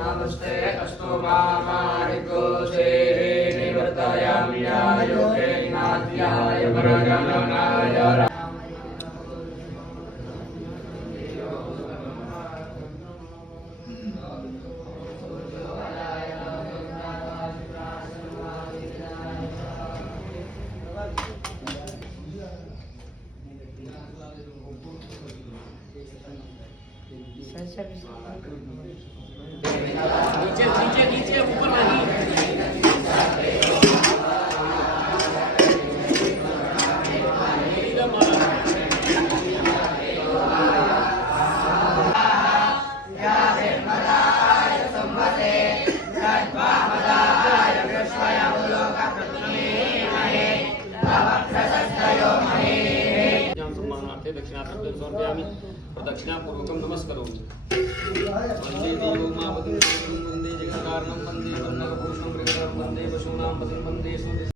नमस्ते अस्तु मामानिकोशे निवर्तयाम्याय योगेनाद्याय परगमनाय नीचे नीचे नीचे ऊपर नहीं दक्षिणार्थं समर्पयामि प्रदक्षिणापूर्वकं नमस्करोमि वन्दे देवोमापतिं वन्दे जगत्कारणं वन्दे वन्नकभूषणं मृगधरं वन्दे पशूनां पतिं वन्दे सूर्य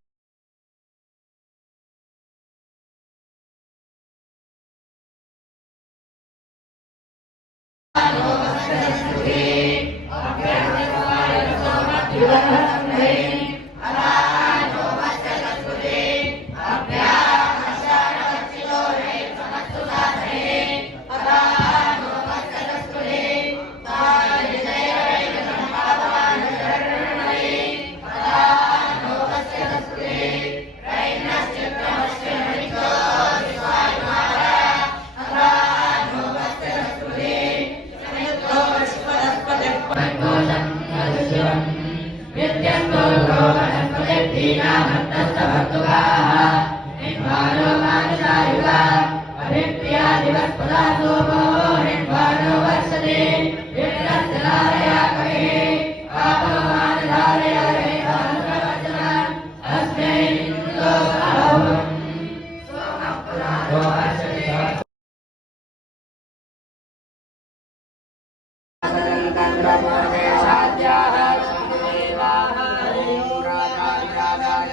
Vidyam Guru Vanaspati Dina Mattasta Bhattuga